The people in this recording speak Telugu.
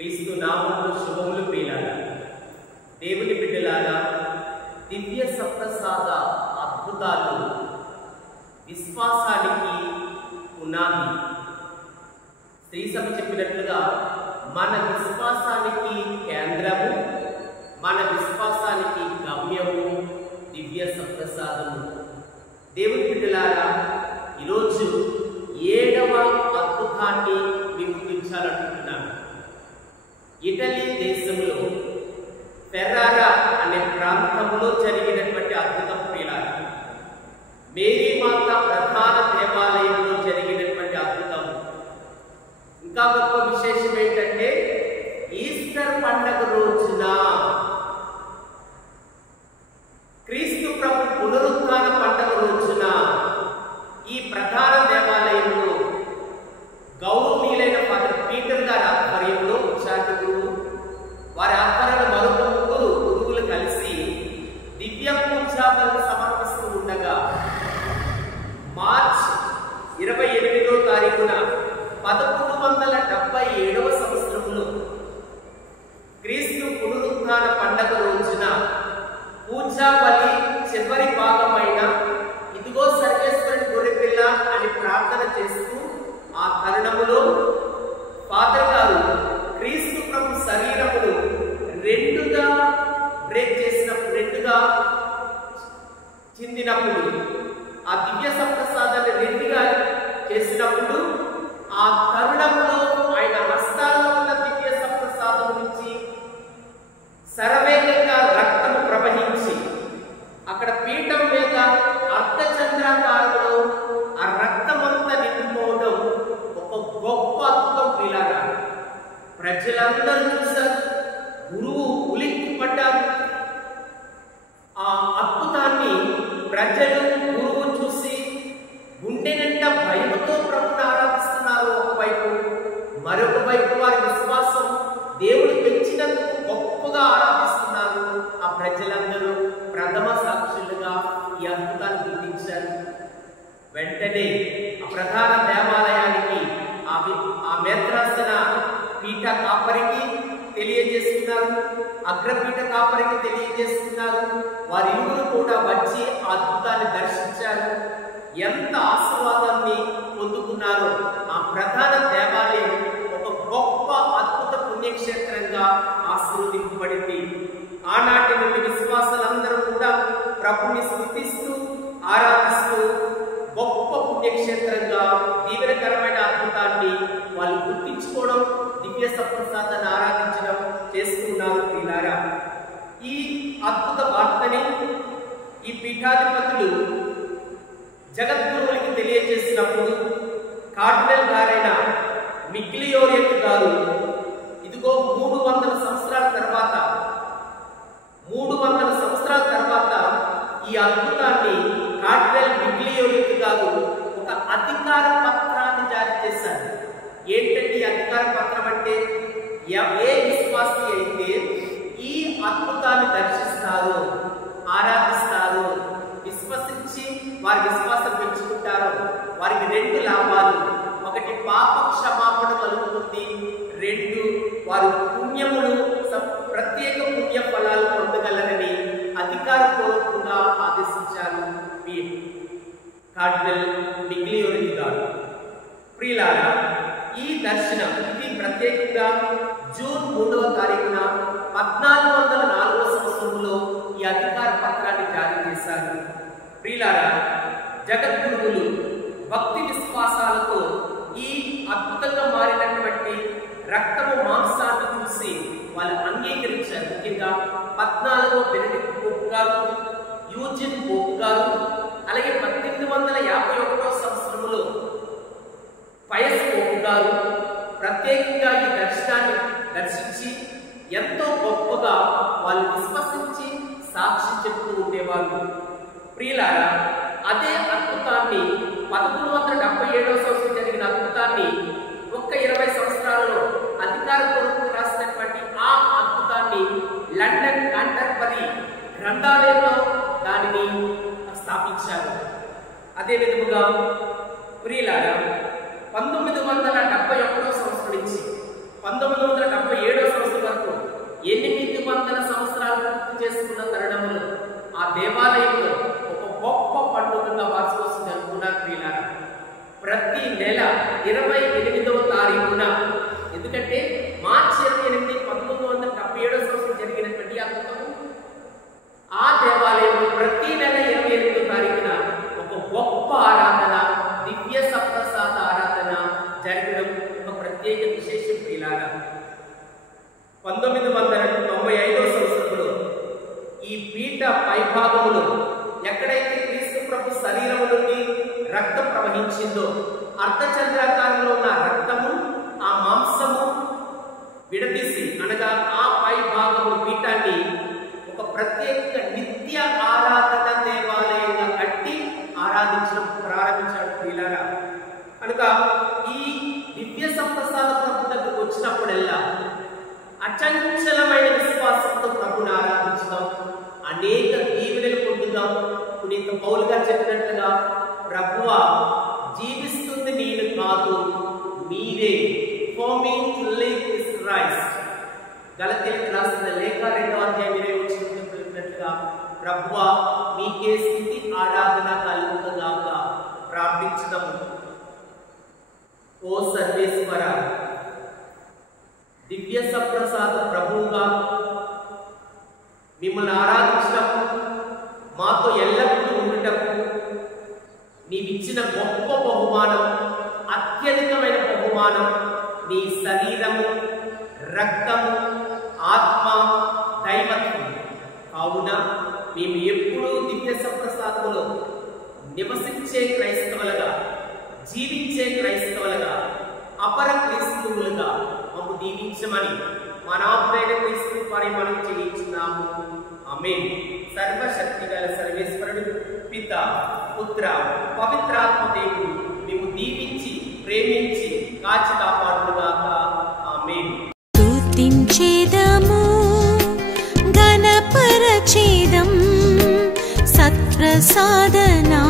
క్రీస్తు నామములో శుభములు ప్రియులారా, దేవుని బిడ్డలారా, దివ్య సప్రసాద అద్భుతాలు విశ్వాసానికి పునాది. శ్రీసభ చెప్పినట్లుగా మన విశ్వాసానికి కేంద్రము, మన విశ్వాసానికి గమ్యము దివ్య సప్రసాదము. దేవుని బిడ్డలారా, ఈరోజు 7వ అద్భుతాన్ని మీకు చూపించాలనుకుంటున్నాను. ఇటలీ దేశంలో ఫెర్రారా అనే ప్రాంతంలో జరిగినటువంటి అద్భుతం ప్రియులారా, మేరీ మాత ప్రధాన దేవాలయంలో జరిగినటువంటి అద్భుతం. ఇంకా గొప్ప విశేషం ఏంటంటే, ఈస్టర్ పండగ రోజున క్రీస్తు ప్రభు పునరుత్థాన పండగ రోజున ఈ ప్రధాన దేవాలయంలో గౌరవనీయులైన ఫాదర్ పీటర్ గారి ఆధ్వర్యంలో, శాంతి గురువు వారి ఆధ్వర్యంలో మరొక ముగ్గురు గురువులు కలిసి దివ్య పూజాబలి సమర్పిస్తూ ఉండగా మార్చ్ 28వ తారీఖున 1177వ సంవత్సరంలో క్రీస్తు పునరుత్థాన పండగ రోజున పూజాబలి చివరి భాగమైన ఇదిగో సర్వేశ్వరుని గొర్రెపిల్ల అని ప్రార్థన చేస్తూ ఆ తరుణములో ఫాదర్ గారు క్రీస్తు ప్రభు శరీరమును రెండుగా బ్రేక్ చేసినప్పుడు, రెండుగా చిందినప్పుడు, ఆ దివ్య సప్రసాదాన్ని రెండుగా చేసినప్పుడు ఆ తరుణములో ఆయన హస్తాల్లో ఉన్న దివ్య సప్రసాదం నుంచి శరవేగంగా రక్తము ప్రవహించి అక్కడ పీఠం మీద అర్ధచంద్రాకారంలో ఆ రక్తమంతా నిండిపోవడం ఒక గొప్ప అద్భుతం ప్రియులారా. ప్రజలందరూ చూశారు, గురువు ఉలిక్కి పడ్డారు. ఆ అద్భుతాన్ని ప్రజలు, గురువు చూసి గుండె నిండా భయముతో ప్రభుని ఆరాధిస్తున్నారు ఒకవైపు. మరొక వైపు వారి విశ్వాసం దేవుడు పెంచినందుకు గొప్పగా ఆరాధిస్తున్నారు. ఆ ప్రజలందరూ ప్రథమ సాక్షులుగా ఈ అద్భుతాన్ని గుర్తించారు. వెంటనే ఆ ప్రధాన దేవాలయానికి ఆ మేత్రాసన పీఠ కాపరికి తెలియజేస్తున్నారు, అగ్రపీఠ కాపరికి తెలియజేస్తున్నారు. వారిరువురు కూడా వచ్చి ఆ అద్భుతాన్ని దర్శించారు. ఎంత ఆశీర్వాదాన్ని పొందుకున్నారో. ఆ ప్రధాన దేవాలయం ఒక గొప్ప అద్భుత పుణ్యక్షేత్రంగా ఆశీర్వదింపబడింది. ఆనాటి నుండి విశ్వాసులందరూ కూడా ప్రభుని స్తుతిస్తూ ఆరాధిస్తూ గొప్ప పుణ్యక్షేత్రంగా దీవెనకరమైన అద్భుతాన్ని వాళ్ళు గుర్తించుకోవడం, దివ్య సప్రసాదాన్ని ఆరాధించడం చేస్తున్నారు ప్రియులారా. ఈ అద్భుత వార్తని ఈ పీఠాధిపతులు జగద్గురువులకి తెలియజేసినప్పుడు కార్డినల్ గారైన మిగ్లియోరియట్ గారు ఇదిగో 300 సంవత్సరాల తర్వాత ఈ అద్భుతాన్ని కార్డినల్ మిగ్లియోరియట్ గారు ఒక అధికార పత్రాన్ని జారీ చేశారు. ఏంటంటే ఈ అధికార పత్రం అంటే, ఏ విశ్వాసి అయితే ఈ అద్భుతాన్ని దర్శిస్తారో, ఆరాధిస్తారో, విశ్వసించి వారి విశ్వాసం పెంచుకుంటారో వారికి 2 లాభాలు. 1 పాప క్షమాపణ కలుగుతుంది, 2 వారు పుణ్యములు, ప్రత్యేక పుణ్య ఫలాలు పొందగలరని అధికారపూర్వకంగా ఆదేశించారు కార్డినల్ మిగ్లియోరియట్ గారు. ప్రియులారా, ఈ దర్శనం ఇది ప్రత్యేకంగా జూన్ 3వ తారీఖున 1404వ సంవత్సరంలో ఈ అధికార పత్రాన్ని జారీ చేశారు. ప్రియులారా, జగద్గురువులు భక్తి విశ్వాసాలతో ఈ అద్భుతంగా మారినటువంటి రక్తము మాంసాన్ని చూసి వాళ్ళు అంగీకరించారు. ముఖ్యంగా 14వ బెనడిక్ట్ పోప్ గారు, యూజిన్ పోప్ గారు, అలాగే 1851వ సంవత్సరంలో పయస్ పోప్ గారు ప్రత్యేకంగా ఈ దర్శనాన్ని దర్శించి ఎంతో గొప్పగా వాళ్ళు విశ్వసించి సాక్షి చెప్తూ ఉండేవాళ్ళు. ప్రియులారా, అదే అద్భుతాన్ని 1177వ సంవత్సరం జరిగిన అద్భుతాన్ని ఒక్క 20 సంవత్సరాలలో అధికారపూర్వకంగా రాసినటువంటి ఆ అద్భుతాన్ని లండన్ కాంటర్బరీ గ్రంథాలయంలో దానిని స్థాపించారు. అదే విధముగా ప్రియులారా, 1971 సంవత్సరం నుంచి 1977 ప్రియులారా, ప్రతి నెల 28వ తారీఖున, ఎందుకంటే మార్చి 28, 1977 సంవత్సరం జరిగినటువంటి అద్భుతము, ఆ దేవాలయంలో ప్రతి నెల 28వ తారీఖున ఒక గొప్ప ఆరాధన, దివ్య సప్రసాద ఆరాధన జరగడం ఒక ప్రత్యేక విశేషం ప్రియులారా. 1995వ సంవత్సరంలో ఈ పీఠ పైభాగములో ఎక్కడైతే క్రీస్తు ప్రభు శరీరము నుండి రక్తం ప్రవహించిందో, అర్ధచంద్రాకారంలో ఉన్న రక్తము ఆ మాంసము విడదీసి, అనగా ఆ పై భాగము పీఠాన్ని ఒక ప్రత్యేక నిత్య ఆరాధన దేవాలయంగా కట్టి ఆరాధించడం ప్రారంభించాడు ప్రియులారా. కనుక ఈ దివ్య సంప్రసాద ప్రభు దగ్గరకు వచ్చినప్పుడల్లా అచంచలమైన విశ్వాసంతో ప్రభుని ఆరాధించుదాం, అనేక దీవెనలు పొందుదాం. పునీత పౌలు గారు చెప్పినట్లుగా, ప్రభువా జీవిస్తుంది నేను కాదు, మీరే, for me to live is Christ. గలతీయులకు రాసిన లేఖ 2వ అధ్యాయం 20 చెప్పినట్లుగా, ప్రభువా మీకే స్తుతి ఆరాధన కలుగుగాక ప్రార్థించుదాము. ఓ సర్వేశ్వర, దివ్య సప్రసాద ప్రభువుగా మిమ్మల్ని ఆరాధించటము, మాతో ఎల్లప్పుడూ ఉండటము, నీవిచ్చిన గొప్ప బహుమానం, అత్యధికమైన బహుమానం నీ శరీరము, రక్తము, ఆత్మ, దైవత్వం. కావున మేము ఎప్పుడూ దివ్య సప్రసాదములో నివసించే క్రైస్తవులుగా, జీవించే క్రైస్తవులుగా, అపర క్రీస్తువులుగా మాకు దీవించమని మా నాథుడైన క్రీస్తు వారి మనం చేయించున్నాము. ఆమేన్. సర్వశక్తి గల సర్వేశ్వరుడు పిత, పుత్ర, పవిత్రాత్మ దేవుడు మేము దీవించి, ప్రేమించి, కాచి కాపాడుగాక. ఆమేన్. స్తుతించేదము, గణపరచేదం సత్ప్రసాదనా